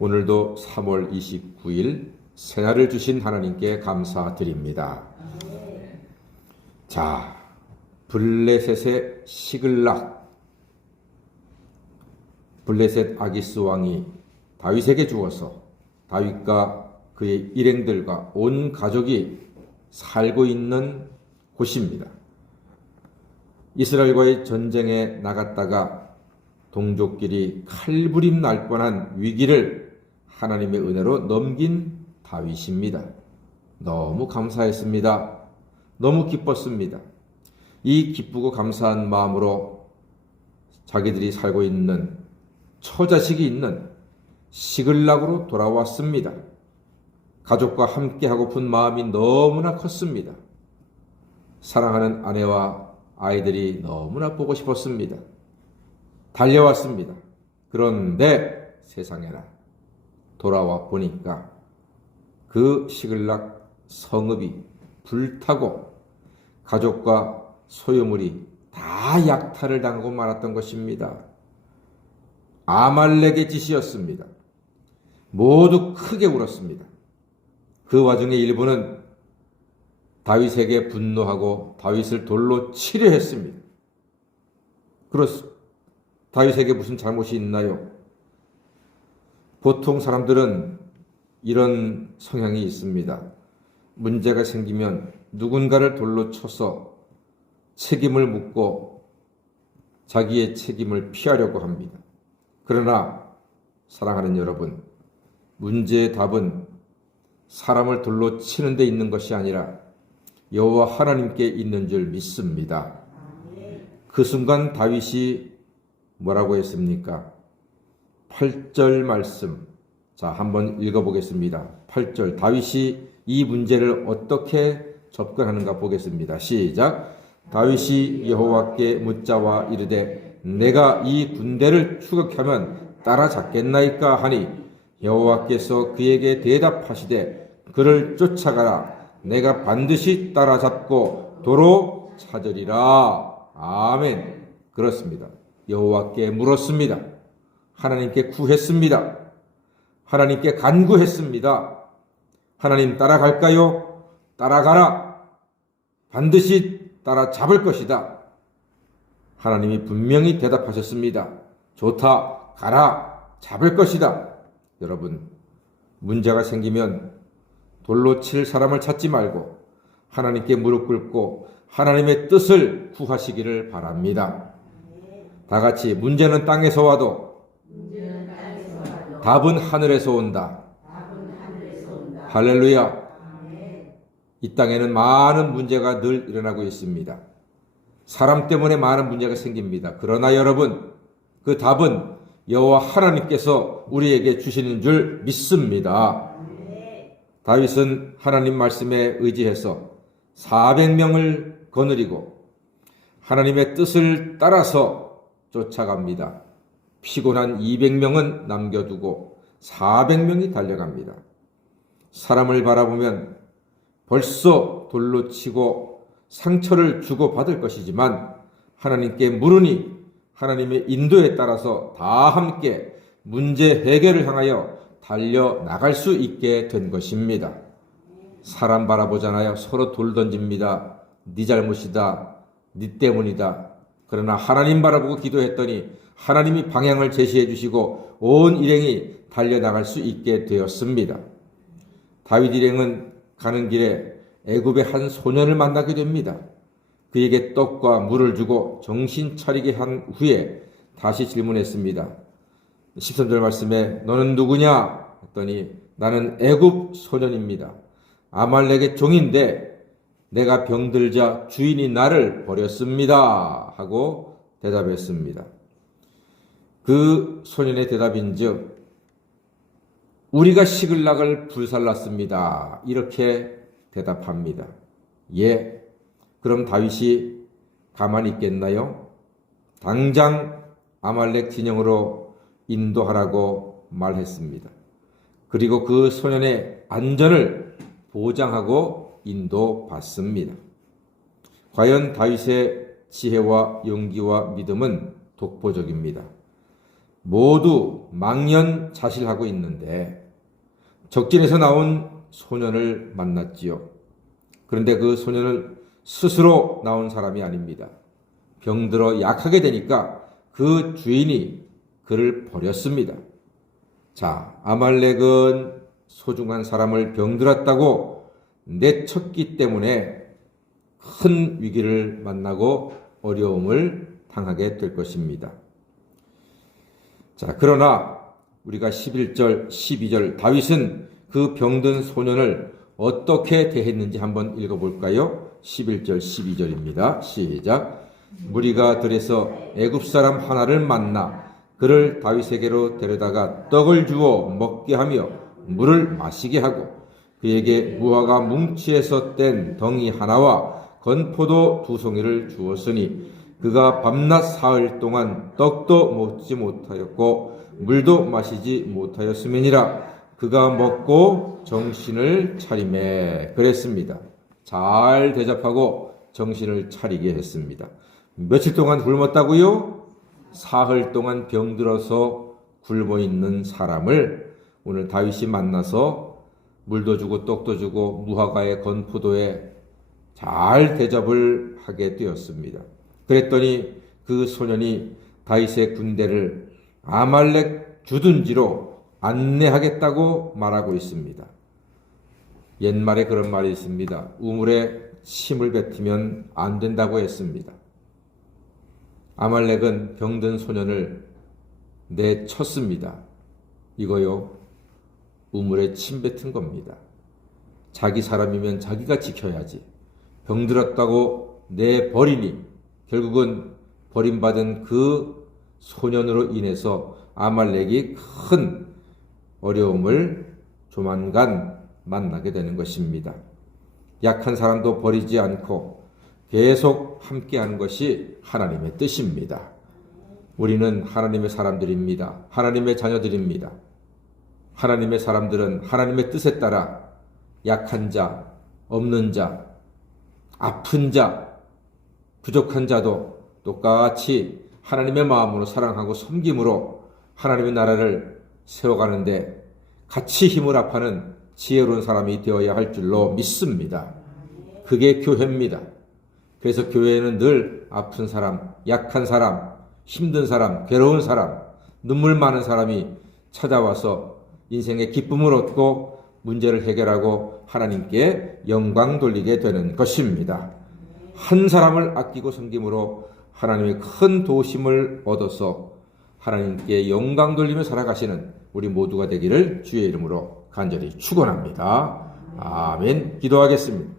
오늘도 3월 29일 새날을 주신 하나님께 감사드립니다. 자, 블레셋의 시글락, 블레셋 아기스 왕이 다윗에게 주어서 다윗과 그의 일행들과 온 가족이 살고 있는 곳입니다. 이스라엘과의 전쟁에 나갔다가 동족끼리 칼부림 날 뻔한 위기를 하나님의 은혜로 넘긴 다윗입니다. 너무 감사했습니다. 너무 기뻤습니다. 이 기쁘고 감사한 마음으로 자기들이 살고 있는 처자식이 있는 시글락으로 돌아왔습니다. 가족과 함께 하고픈 마음이 너무나 컸습니다. 사랑하는 아내와 아이들이 너무나 보고 싶었습니다. 달려왔습니다. 그런데 세상에나 돌아와 보니까 그 시글락 성읍이 불타고 가족과 소유물이 다 약탈을 당하고 말았던 것입니다. 아말렉의 짓이었습니다. 모두 크게 울었습니다. 그 와중에 일부는 다윗에게 분노하고 다윗을 돌로 치려 했습니다. 그렇습니다. 다윗에게 무슨 잘못이 있나요? 보통 사람들은 이런 성향이 있습니다. 문제가 생기면 누군가를 돌로 쳐서 책임을 묻고 자기의 책임을 피하려고 합니다. 그러나 사랑하는 여러분, 문제의 답은 사람을 돌로 치는 데 있는 것이 아니라 여호와 하나님께 있는 줄 믿습니다. 그 순간 다윗이 뭐라고 했습니까? 8절 말씀. 자, 한번 읽어보겠습니다. 8절. 다윗이 이 문제를 어떻게 접근하는가 보겠습니다. 시작. 다윗이 여호와께 묻자와 이르되 내가 이 군대를 추격하면 따라잡겠나이까 하니 여호와께서 그에게 대답하시되 그를 쫓아가라. 내가 반드시 따라잡고 도로 찾으리라. 아멘. 그렇습니다. 여호와께 물었습니다. 하나님께 구했습니다. 하나님께 간구했습니다. 하나님 따라갈까요? 따라가라. 반드시 따라잡을 것이다. 하나님이 분명히 대답하셨습니다. 좋다. 가라. 잡을 것이다. 여러분, 문제가 생기면 돌로 칠 사람을 찾지 말고 하나님께 무릎 꿇고 하나님의 뜻을 구하시기를 바랍니다. 다 같이 문제는 땅에서 와도 답은 하늘에서 온다. 할렐루야. 이 땅에는 많은 문제가 늘 일어나고 있습니다. 사람 때문에 많은 문제가 생깁니다. 그러나 여러분, 그 답은 여호와 하나님께서 우리에게 주시는 줄 믿습니다. 다윗은 하나님 말씀에 의지해서 400명을 거느리고 하나님의 뜻을 따라서 쫓아갑니다. 피곤한 200명은 남겨두고 400명이 달려갑니다. 사람을 바라보면 벌써 돌로 치고 상처를 주고받을 것이지만 하나님께 물으니 하나님의 인도에 따라서 다 함께 문제 해결을 향하여 달려나갈 수 있게 된 것입니다. 사람 바라보잖아요. 서로 돌 던집니다. 네 잘못이다. 네 때문이다. 그러나 하나님 바라보고 기도했더니 하나님이 방향을 제시해 주시고 온 일행이 달려나갈 수 있게 되었습니다. 다윗 일행은 가는 길에 애굽의 한 소년을 만나게 됩니다. 그에게 떡과 물을 주고 정신 차리게 한 후에 다시 질문했습니다. 13절 말씀에 너는 누구냐? 했더니 나는 애굽 소년입니다. 아말렉의 종인데 내가 병들자 주인이 나를 버렸습니다. 하고 대답했습니다. 그 소년의 대답인즉 우리가 시글락을 불살랐습니다. 이렇게 대답합니다. 예, 그럼 다윗이 가만히 있겠나요? 당장 아말렉 진영으로 인도하라고 말했습니다. 그리고 그 소년의 안전을 보장하고 인도받습니다. 과연 다윗의 지혜와 용기와 믿음은 독보적입니다. 모두 망연자실하고 있는데 적진에서 나온 소년을 만났지요. 그런데 그 소년은 스스로 나온 사람이 아닙니다. 병들어 약하게 되니까 그 주인이 그를 버렸습니다. 자, 아말렉은 소중한 사람을 병들었다고 내쳤기 때문에 큰 위기를 만나고 어려움을 당하게 될 것입니다. 자, 그러나 우리가 11절, 12절 다윗은 그 병든 소년을 어떻게 대했는지 한번 읽어볼까요? 11절, 12절입니다. 시작. 무리가 들에서 애굽 사람 하나를 만나 그를 다윗에게로 데려다가 떡을 주어 먹게 하며 물을 마시게 하고 그에게 무화과 뭉치에서 뗀 덩이 하나와 건포도 2송이를 주었으니 그가 밤낮 사흘 동안 떡도 먹지 못하였고 물도 마시지 못하였음이니라. 그가 먹고 정신을 차리매 그랬습니다. 잘 대접하고 정신을 차리게 했습니다. 며칠 동안 굶었다고요? 사흘 동안 병들어서 굶어 있는 사람을 오늘 다윗이 만나서 물도 주고 떡도 주고 무화과의 건포도에 잘 대접을 하게 되었습니다. 그랬더니 그 소년이 다윗의 군대를 아말렉 주둔지로 안내하겠다고 말하고 있습니다. 옛말에 그런 말이 있습니다. 우물에 침을 뱉으면 안 된다고 했습니다. 아말렉은 병든 소년을 내쳤습니다. 이거요, 우물에 침 뱉은 겁니다. 자기 사람이면 자기가 지켜야지. 병들었다고 내버리니 결국은 버림받은 그 소년으로 인해서 아말렉이 큰 어려움을 조만간 만나게 되는 것입니다. 약한 사람도 버리지 않고 계속 함께하는 것이 하나님의 뜻입니다. 우리는 하나님의 사람들입니다. 하나님의 자녀들입니다. 하나님의 사람들은 하나님의 뜻에 따라 약한 자, 없는 자, 아픈 자, 부족한 자도 똑같이 하나님의 마음으로 사랑하고 섬김으로 하나님의 나라를 세워가는데 같이 힘을 합하는 지혜로운 사람이 되어야 할 줄로 믿습니다. 그게 교회입니다. 그래서 교회에는 늘 아픈 사람, 약한 사람, 힘든 사람, 괴로운 사람, 눈물 많은 사람이 찾아와서 인생의 기쁨을 얻고 문제를 해결하고 하나님께 영광 돌리게 되는 것입니다. 한 사람을 아끼고 섬김으로 하나님의 큰 도심을 얻어서 하나님께 영광 돌리며 살아가시는 우리 모두가 되기를 주의 이름으로 간절히 축원합니다. 아멘. 기도하겠습니다.